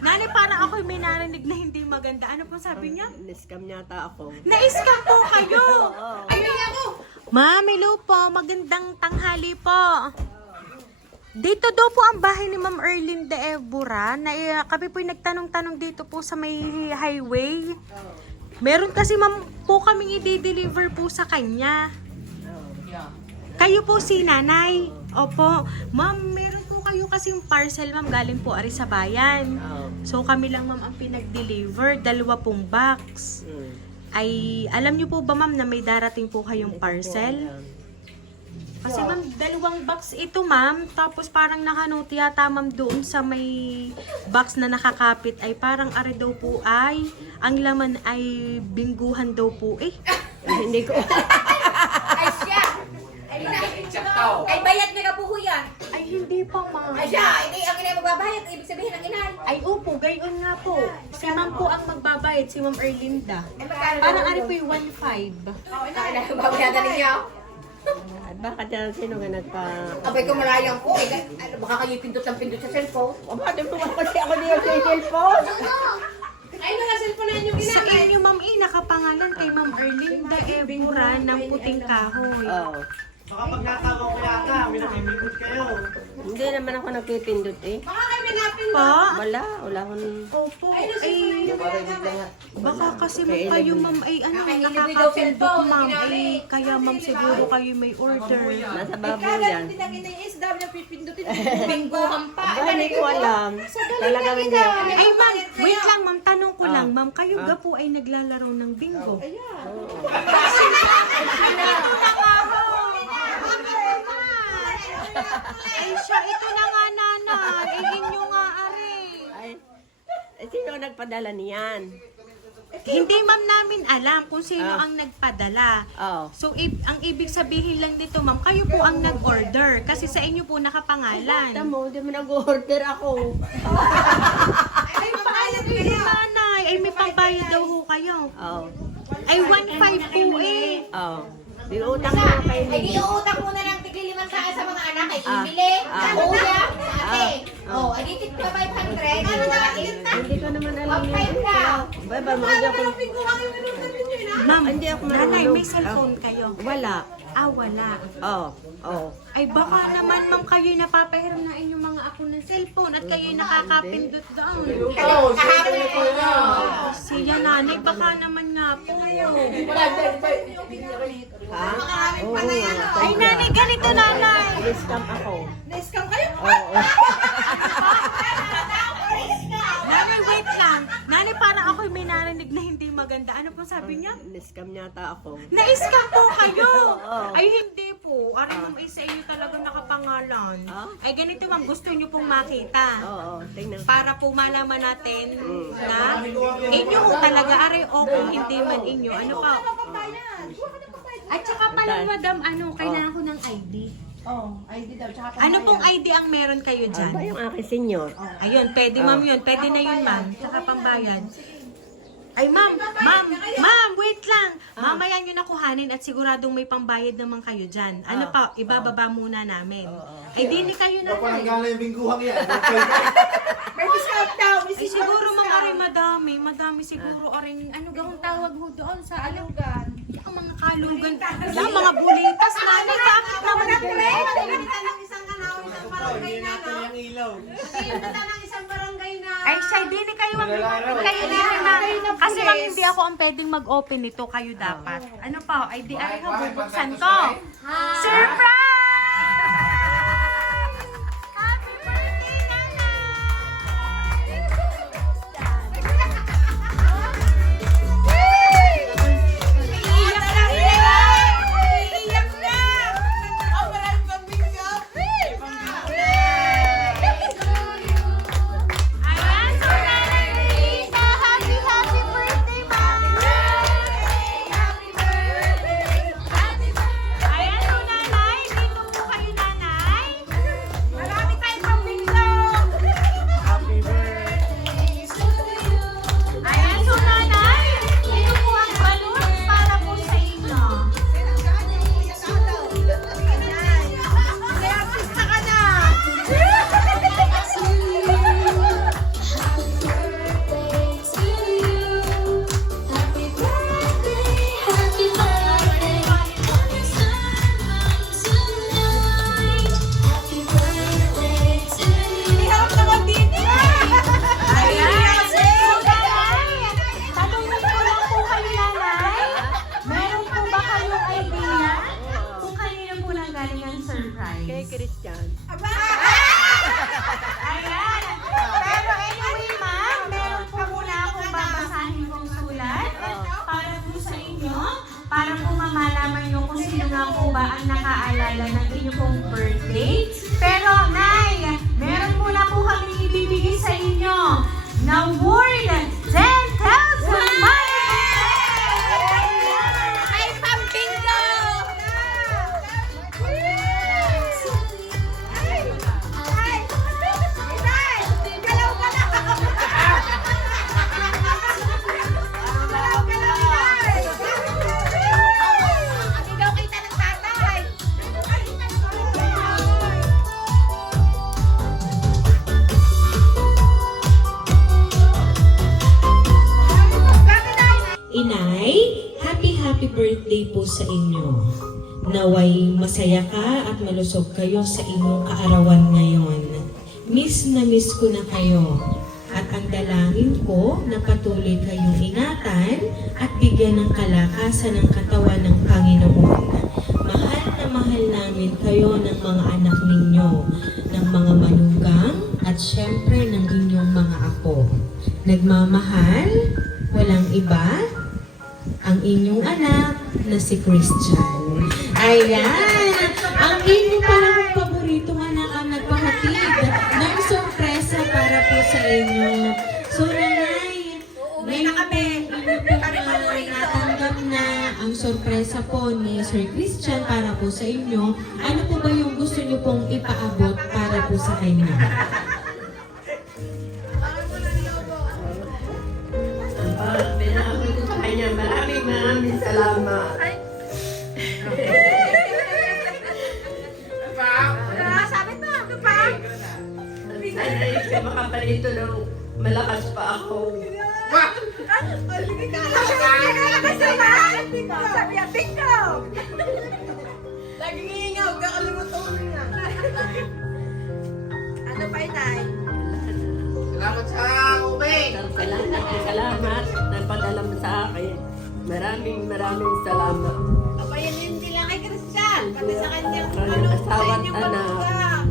Nani, parang ako may narinig na hindi maganda. Ano po sabi niya? Na-scam yata ako. Na-scam po kayo! Ay, ako! Ma'am, hello po. Magandang tanghali po. Dito daw po ang bahay ni Ma'am Erlinda Evora. Kami po'y nagtanong-tanong dito po sa may highway. Meron kasi ma'am po kaming i-deliver po sa kanya. Kayo po si nanay. Opo. Ma'am, meron po kayo kasing parcel ma'am galing po ari sa bayan. So kami lang ma'am ang pinag-deliver. 2 pong box. Ay, alam niyo po ba ma'am na may darating po kayong parcel? Kasi ma'am, 2 box ito ma'am. Tapos parang nakanuti yata ma'am doon sa may box na nakakapit ay parang ari daw po ay ang laman ay bingguhan daw po eh. Hindi ko. Ay siya! Ay bayad na kabuho yan! Ay hindi pa ma'am. Ay siya! Hindi ang inay magbabayad, ibig sabihin ng inay. Ay opo, gayon nga po. Si ma'am po ang magbabayad, si Ma'am Erlinda. Ay magkano Parang ari po yung 1.5. Ay babayadan ninyo. At baka dyan sino nga nagpa... Abay ko malayang po. Baka kayo pindot ng pindot sa cellphone. O bakit po kasi ako niyo sa cellphone? Ay mga cellphone na inyong Sa inyo ma'am nakapangalan kay Ma'am Erlinda Evora ng puting kahoy. Oo. Baka pag natakaw ko yata, may namimikot kayo. Hindi naman ako nagpipindot eh. Baka kayo may napindot. Pa? Wala akong... Opo. Ay, baka kasi ma'am Kay kayo Elevin. ma'am ay ano, Kay Elevin daw nakakapindot cellphone, ma'am. ginali. Ay, kaya ma'am siguro kayo may order. Nasa babaw yan. Tinagin na yung isda na pipindutin. Bingguhan pa. Aba, hindi ko alam. Talagang hindi ako. Ay ma'am, wait lang ma'am, tanong ko lang ma'am, kayo ga po ay naglalaro ng bingo? Ay siya, ito na nga nanay, ay inyo nga are. Ay, sino nagpadala niyan? Hindi ma'am namin alam kung sino ang nagpadala. Oo. So, ang ibig sabihin lang dito, ma'am, kayo po ang nag-order. Kasi sa inyo po nakapangalan. Tamo, di mo nag-order ako. Ay magbayad Ay, nanay, ay may pambayad daw ho kayo. Oo. Ay, 1.5 po eh. Oo. Di utang mo kay Ay di uutang muna ng tigli 5 sa mga anak. Ay ibili. Kuya. Ate. Oh, ay di tigpa 500. Ano na Hindi ko naman alam yun. 1.5 na. Baba, hindi ako... Ma'am, Hindi ako nanay, marunong. may cellphone kayo. Wala. Wala. Oo. Oo. Ay, baka naman, ma'am, kayo'y napapahiram na inyong mga ako ng cellphone at kayo'y nakakapindot doon. Siya, nanay, baka naman nga po. Ha? Oo. Ay, nanay, ganito, nanay. Scam ako. Na-scam kayo? Oo. Nanay, wait lang. Nanay, parang ako may narinig na hindi maganda. Ano po sabi niya? Na-scam yata ako. Na-scam po kayo! Oo. Ay, hindi po. Ari, ma'am, sa inyo talaga nakapangalan. Ay, ganito, ma'am, gusto niyo pong makita. Oo. Tingnan. Para po malaman natin na inyo po talaga, aray, o kung hindi man inyo. Ano pa? At saka pala, madam, kailangan ko ng ID. ID daw. Tsaka Ano pong ID ang meron kayo Ba dyan? yung aking senyor? Ayun, pwede ma'am yun. Pwede na yun, ma'am. Saka pambayan. Ay, ma'am, wait lang. Mamaya nyo nakuhanin at siguradong may pambayad naman kayo dyan. Ano pa, ibababa muna namin. Ay, dini kayo na. Parang gala yung bingguhang yan. may discount daw. May Ay, siguro mga aray madami. Madami siguro aring, ano gawang tawag ho doon sa Alugan. ang mga kalugan. Yung mga bulitas na. Bakit naman Yung ilaw. Ay, siya, dini kayo kayo na. Kasi lang hindi ako ang pwedeng mag-open nito. Kayo dapat. Ano pa? Ay, di aray ha, bubuksan ko. Surprise! Happy birthday, nanay! Iiyak na rin! Iiyak na! Ayan, so nanay Rita, happy birthday, ma'am! Ayan, so nanay, ba ang nakaalala ng inyong pong birthday? Pero, Nay, meron muna po kami ibibigay sa inyo na worth 10,000 Ay, pang-bingo! Hindi daw kita ng tatay. Inay, happy birthday po sa inyo. Naway masaya ka at malusog kayo sa inyong kaarawan ngayon. Miss na miss ko na kayo. At ang dalangin ko na patuloy kayong ingatan at bigyan ng kalakasan ng katawan ng Panginoon. Mahal na mahal namin kayo ng mga anak ninyo, ng mga manugang at syempre ng inyong mga apo. Nagmamahal, walang iba, ang inyong anak na si Christian. Ayan! Ang inyong palang paboritong anak ang nagpahatid ng sorpresa para po sa inyo. So, Nanay, ngayon po, inyo po natanggap na ang sorpresa po ni Sir Christian para po sa inyo. Ano po ba yung gusto niyo pong ipaabot para po sa kanya? Pinaamin ko sa kanya, maraming salamat. Sabi mo, ano pa? Sana makapalito ng malakas pa ako. Laging iingaw, kakalimutan mo na. Ano pa, Inay? Salamat sa ube. Salamat na padala mo sa akin. Maraming salamat. Abayan hindi lang kay Christian, pati sa kanyang Kanyang sa asawa at inyong anak. manugang.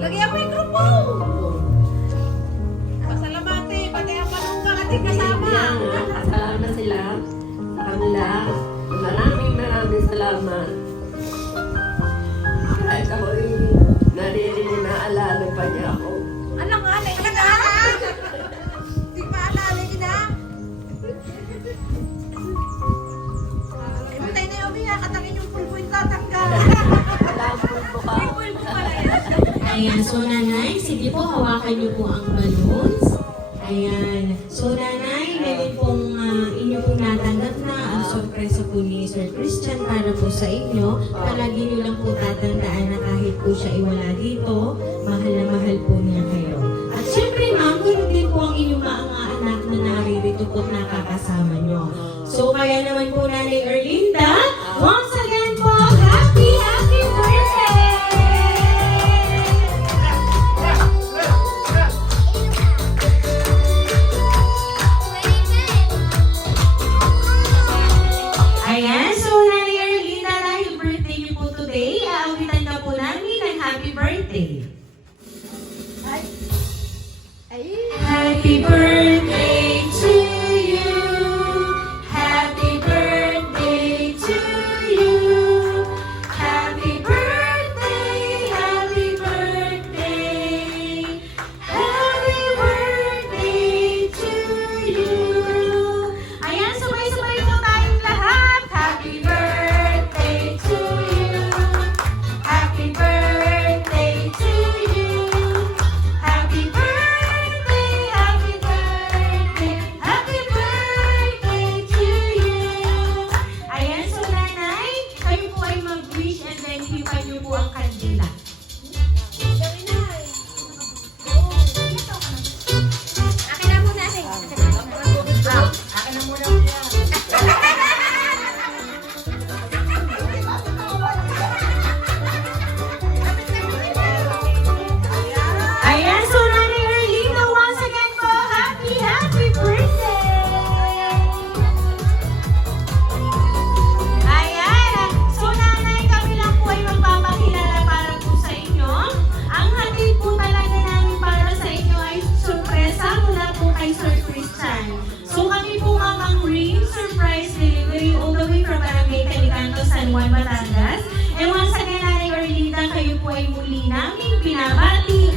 Lagyan mo yung grupo. Pasalamati, pati ang manugang at yung kasama. Salamat sila sa kanila. Maraming salamat. Kahit ako naririnig na alala pa niya ako. Ano nga, nailaga? Di pa alala kita? Imitay na yung umiyak at ang inyong pulpo yung tatanggal. Salamat po ka. Yung pulpo pala yan. Ayan, so Nanay, sige po, hawakan niyo po ang balloons. Ayan. So Nanay, ngayon pong inyo pong natanggap na ang sorpresa po ni Sir Christian para po sa inyo. Palagi niyo lang po tatandaan na kahit po siya ay wala dito, mahal na mahal po niya kayo. At syempre ma'am, ganoon din po ang inyong mga anak na naririto po at nakakasama niyo. So kaya naman po Nanay Erlinda, once again po, happy birthday! Ayan, so Nanay Erlinda, dahil birthday niyo po today, aawitan na po namin ang happy birthday. Happy birthday to you. Happy birthday to you. Happy birthday, happy birthday. Happy birthday to you. Ayan, sabay-sabay po tayong lahat. Happy birthday to you. Happy birthday to you. Happy birthday, happy birthday, happy birthday to you. Ayan, so Nanay, kayo po ay mag-wish and then hipan niyo po ang kandila. Akin na muna, Ate. Akin na muna. Ayan, so Nanay Erlinda, once again po, happy birthday! Ayan, so Nanay, kami lang po ay magpapakilala para po sa inyo. Ang hatid po talaga namin para sa inyo ay sorpresa mula po kay Sir Christian. So kami po ang ring surprise delivery all the way from Barangay Calicanto, San Juan, Batangas. And po ay muli namin binabati